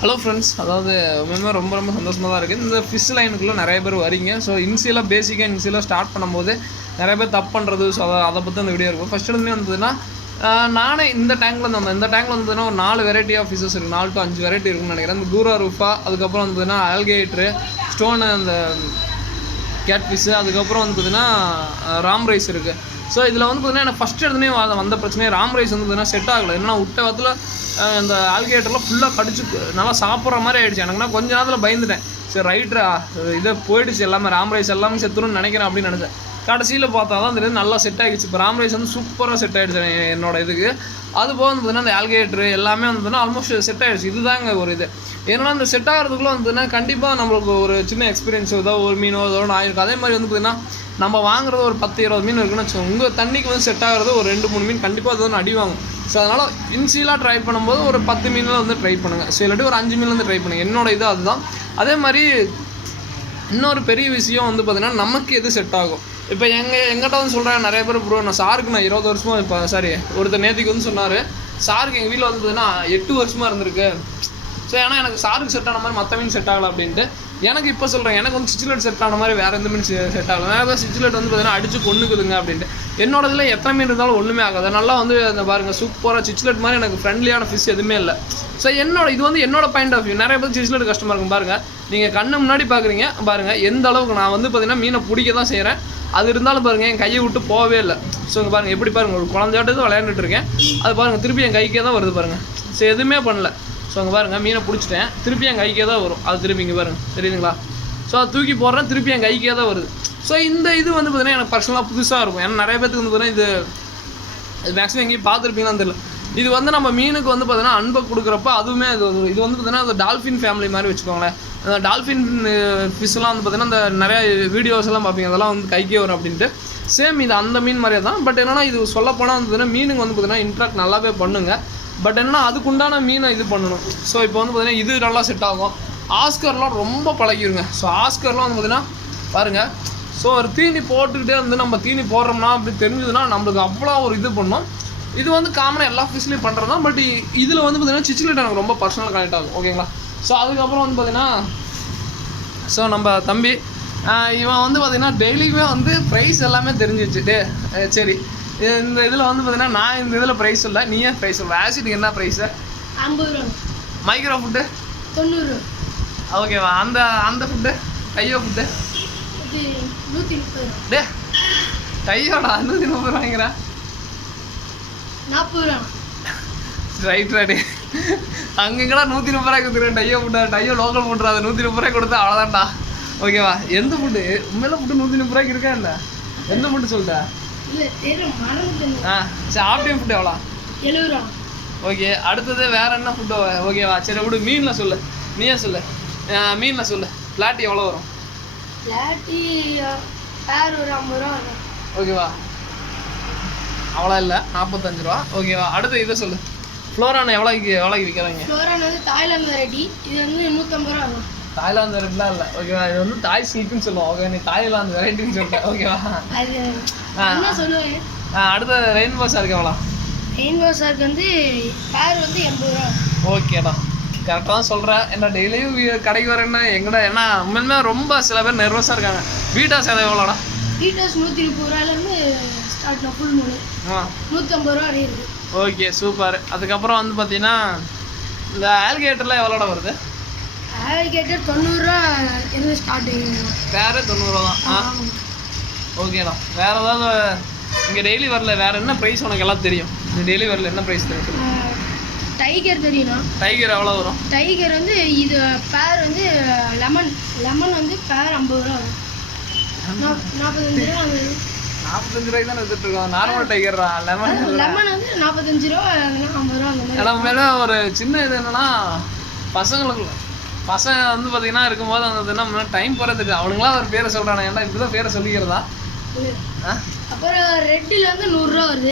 Hello friends, அதாவது உண்மையுமே ரொம்ப ரொம்ப சந்தோஷமாக தான் இருக்குது. இந்த ஃபிஷ் லைனுக்குள்ளே நிறைய பேர் வரீங்க. ஸோ இனிஷியலாக ஸ்டார்ட் பண்ணும்போது நிறைய பேர் தப்பு பண்ணுறது. ஸோ அதை பற்றி அந்த வீடியோ இருக்கும். ஃபஸ்ட் எடுத்துமே வந்ததுன்னா நானே இந்த டேங்கில் வந்ததுன்னா ஒரு 4 வெரைட்டி ஆஃப் ஃபிஷஸ் இருக்குது. 4 to 5 வெரைட்டி இருக்குன்னு நினைக்கிறேன். இந்த கூரா ரூஃபா, அதுக்கப்புறம் வந்ததுன்னா ஆல்கேட்ரு, ஸ்டோனு, அந்த கேட் ஃபிஷ்ஷு, அதுக்கப்புறம் வந்து பார்த்திங்கன்னா ராம் ரைஸ் இருக்குது. ஸோ இதில் வந்து பார்த்திங்கன்னா எனக்கு ஃபஸ்ட் எடுத்துனே வந்த பிரச்சனையே ராம் ரைஸ் வந்து பார்த்திங்கன்னா செட் ஆகலை. என்னன்னா விட்ட வாரத்தில் இந்த ஆல்கேட்டர்லாம் ஃபுல்லாக கடிச்சு நல்லா சாப்பிட்ற மாதிரி ஆகிடுச்சு. எனக்குன்னா கொஞ்ச நேரத்தில் பயந்துட்டேன். சரி ரைட்ரா, இதை போயிடுச்சு எல்லாமே, ராம் ரைஸ் எல்லாமே செத்துருன்னு நினைக்கிறேன் அப்படின்னு நினச்சேன். கடைசியில் பார்த்தா தான் அந்த நல்லா செட் ஆகிடுச்சு. இப்போ ராம் ரைஸ் வந்து சூப்பராக செட் ஆகிடுச்சு என்னோட இதுக்கு. அது போக வந்து பார்த்திங்கன்னா அந்த ஆல்கேட்ரு எல்லாமே வந்து பார்த்திங்கன்னா ஆல்மோஸ்ட் செட் ஆகிடுச்சு. இதுதாங்க ஒரு இது. ஏன்னா இந்த செட் ஆகிறதுக்குள்ளே வந்துன்னா கண்டிப்பாக நம்மளுக்கு ஒரு சின்ன எக்ஸ்பீரியன்ஸ் ஏதோ ஒரு மீனோ ஏதோ ஒன்று ஆகிருக்கும். அதே மாதிரி வந்து பார்த்திங்கன்னா நம்ம வாங்குறது ஒரு 10-20 மீன் இருக்குன்னு வச்சுக்கோங்க. உங்கள் தண்ணிக்கு வந்து செட் ஆகிறது ஒரு 2-3 மீன் கண்டிப்பாக அது வந்து அடி வாங்கும். ஸோ அதனால் இன்சியலாக ட்ரை பண்ணும்போது ஒரு 10 மீனில் வந்து ட்ரை பண்ணுங்கள். ஸோ இல்லாட்டி ஒரு 5 மீனில் வந்து ட்ரை பண்ணுங்கள். என்னோட இது அதுதான். அதே மாதிரி இன்னொரு பெரிய விஷயம் வந்து பார்த்திங்கன்னா நமக்கு எது செட் ஆகும். இப்போ எங்கிட்ட வந்து சொல்கிறேன் நிறைய பேர் ப்ரோ, நான் சாருக்கு நான் 20 வருஷமாக இப்போ ஒருத்தர் நேற்றுக்கு வந்து சொன்னார், சாருக்கு எங்கள் வீட்டில் வந்து பார்த்திங்கன்னா 8 வருஷமாக இருந்திருக்கு. ஸோ ஏன்னா எனக்கு சாருக்கு செட் ஆன மாதிரி மற்ற மீன் செட் ஆகலை அப்படின்ட்டு. எனக்கு இப்போ சொல்கிறேன், எனக்கு வந்து சிச்சிலெட் செட் ஆன மாதிரி வேறு எந்த மீன் செட் ஆகலை. நிறைய பேர் சிச்சிலெட் வந்து பார்த்திங்கன்னா அடித்து கொண்டுக்குதுங்க அப்படின்ட்டு. என்னோட இதில் எத்தனை மீன் இருந்தாலும் ஒன்றுமே ஆகாது. நல்லா வந்து அந்த பாருங்கள் சூப்பராக சிச்சிலெட் மாதிரி எனக்கு ஃப்ரெண்ட்லியான ஃபிஷ் எதுவுமே இல்லை. ஸோ இது வந்து என்னோட பாயிண்ட் ஆஃப் வியூ. நிறைய பேர் சிச்சிலெட் கஷ்டமாக இருக்கும். பாருங்கள், நீங்கள் கண்ணு முன்னாடி பார்க்குறீங்க பாருங்கள் எந்த அளவுக்கு நான் வந்து பார்த்திங்கன்னா மீனை பிடிக்க தான் செய்கிறேன். அது இருந்தாலும் பாருங்கள் என் கையை விட்டு போகவே இல்லை. ஸோ இங்கே பாருங்கள் எப்படி பாருங்கள், ஒரு குழந்தையாட்டு விளையாண்டுட்டு இருக்கேன். அது பாருங்கள் திருப்பி என் கைக்கே தான் வருது பாருங்கள். ஸோ எதுவுமே பண்ணல. ஸோ அங்கே பாருங்கள் மீனை பிடிச்சிட்டேன், திருப்பி என் கைக்கே தான் வரும். அது திருப்பி இங்கே பாருங்கள், தெரியுதுங்களா? ஸோ அது தூக்கி போடுறேன், திருப்பி என் கைக்கே தான் வருது. ஸோ இந்த இது வந்து பார்த்திங்கன்னா எனக்கு பர்சனலாக புதுசாக இருக்கும். ஏன்னா நிறைய பேருக்கு வந்து பார்த்திங்கன்னா இது மேக்ஸிமம் எங்கேயும் பார்த்துருப்பீங்களான்னு தெரியல. இது வந்து நம்ம மீனுக்கு வந்து பார்த்திங்கன்னா அன்பை கொடுக்குறப்ப அதுவுமே இது வந்து பார்த்திங்கன்னா அந்த டால்ஃபின் ஃபேமிலி மாதிரி வச்சுக்கோங்களேன். அந்த டால்ஃபின் ஃபிஷ்லாம் வந்து பார்த்திங்கன்னா அந்த நிறையா வீடியோஸ் எல்லாம் பார்ப்பீங்க, அதெல்லாம் வந்து கைக்கே வரும் அப்படின்ட்டு. சேம் இது அந்த மீன் மாதிரியே தான். பட் என்னென்னா இது சொல்லப்போனால் வந்து பார்த்திங்கன்னா மீனுக்கு வந்து பார்த்திங்கன்னா இன்ட்ராக்ட் நல்லாவே பண்ணுங்க. பட் என்னன்னா அதுக்குண்டான மீனை இது பண்ணணும். ஸோ இப்போ வந்து பார்த்திங்கன்னா இது நல்லா செட் ஆகும். ஆஸ்கர்லாம் ரொம்ப பழகிடுங்க. ஸோ ஆஸ்கர்லாம் வந்து பார்த்திங்கன்னா பாருங்கள், ஸோ ஒரு தீனி போட்டுக்கிட்டே வந்து நம்ம தீனி போடுறோம்னா அப்படி தெரிஞ்சதுன்னா நம்மளுக்கு அவ்வளோ ஒரு இது பண்ணோம். இது வந்து காமனாக எல்லா ஃபிஷ்லேயும் பண்ணுறது தான். பட் இதில் வந்து பார்த்திங்கன்னா சிச்சிலெட் எனக்கு ரொம்ப பர்சனல் கனெக்ட் ஆகும். ஓகேங்களா? ஸோ அதுக்கப்புறம் வந்து பார்த்திங்கன்னா ஸோ நம்ம தம்பி இவன் வந்து பார்த்திங்கன்னா டெய்லியுமே வந்து ப்ரைஸ் எல்லாமே தெரிஞ்சிச்சு. சரி, இந்த இதில் வந்து பார்த்திங்கன்னா நான் இந்த இதில் ப்ரைஸ் இல்லை, நீயே ப்ரைஸ் இல்லை. ஆசிட்டுக்கு என்ன ப்ரைஸு? 50 ரூபா. Micro food 90. ஓகேவா? அந்த ஃபுட்டு டையோ ஃபுட்டு 130. டையோடா 130 ரூபாய்ங்கிறா? 40 ரூபா. ரைட். அங்கெங்கடா 130 ரூபாய்க்கு கொடுத்துருக்கேன் டையோ ஃபுட்டா? டையோ லோக்கல் ஃபுட்ரா, அது 130 ரூபாய்க்கு கொடுத்தா அவ்வளோதான்டா. ஓகேவா? எந்த ஃபுட்டு உண்மையில ஃபுட்டு 130 ரூபாய்க்கு இருக்கா இல்லை? எந்த ஃபுட்டு சொல்லிட்டா? சரி, ஆப்டியம் ஃபுட்டு எவ்வளோ? 70 ரூபா. ஓகே, அடுத்தது வேறு என்ன ஃபுட்டு? ஓகேவா? சரி விடு, மீனில் சொல்லு, நீயே சொல்லு. மீனில் சொல்லு, பிளாட்டி எவ்வளோ வரும்? பிளாட்டி பேர் ஒரு 50 ரூபா வரும். ஓகேவா? அவ்வளோ இல்லை, 45 ரூபா. ஓகேவா? அடுத்து இதை சொல்லு, ஃப்ளோரான் எவ்வளோக்கு விற்கிறாங்க? ஃப்ளோரான் வந்து தாய்லாந்து வெரைட்டி. இது வந்து 150 ரூபா வரும். தாய்லாந்து வெரைட்டிலாம் இல்லை. ஓகேவா? இது வந்து தாய் சில்க்குன்னு சொல்லுவோம். ஓகே, நீ தாய்லாந்து வெரைட்டின்னு சொல்லிட்டேன். ஓகேவா? அது என்ன சொல்லுவேன். அடுத்த ரெயின்போ ஷார்க் எவ்வளோ? ரெயின்போ ஷார்க் வந்து பேர் வந்து 80 ரூபா. ஓகேடா, கரெக்டாக தான் சொல்கிறேன். என்ன டெய்லியும் கடைக்கு வரேன்னா எங்கடா, ஏன்னா உண்மையிலுமே ரொம்ப சில பேர் நர்வஸாக இருக்காங்க. பீட்டாஸ் எதை எவ்வளோடா? பீட்டாஸ் 130 ரூபாயிலேருந்து ஸ்டார்ட் பண்ண ஃபுல் மூணு 150 ரூபா வரையும் இருக்குது. Okay, super. அதுக்கப்புறம் வந்து பார்த்தீங்கன்னா இந்த ஆல்கேட்டர்லாம் எவ்வளோடா வருது? ஆல்கேட்டர் 90 ரூபா இருந்து ஸ்டார்டிங். வேறு 90 ரூபா தான். ஓகேண்ணா, வேறு ஏதாவது இங்கே டெய்லி வரல, வேறு என்ன ப்ரைஸ் உனக்கு எல்லாம் தெரியும்? இந்த டெய்லி வரல என்ன ப்ரைஸ் தெரியும்? டைகர் தெரியும்ண்ணா. டைகர் எவ்வளோ வரும்? டைகர் வந்து இது பேர் வந்து லெமன் வந்து பேர் 50 ரூபா வரும். 45 ரூபா. 45 ரூபாய்க்கு தான் எடுத்துகிட்ருக்கோம். நார்மல் டைகர்ரா. லெமன் வந்து 45 ரூபா, 50 ரூபா அந்த மாதிரி. ஏன்னா மேலே ஒரு சின்ன இது என்னென்னா, பசங்க வந்து பார்த்தீங்கன்னா இருக்கும்போது அந்த என்ன டைம் போகிறது தெரியும். அவனுங்களாம் ஒரு பேரை சொல்கிறானே, ஏன்னா இப்படி தான் பேரை சொல்லிக்கிறதா? அப்புறம் ரெட்டில் வந்து 100 ரூபா வருது.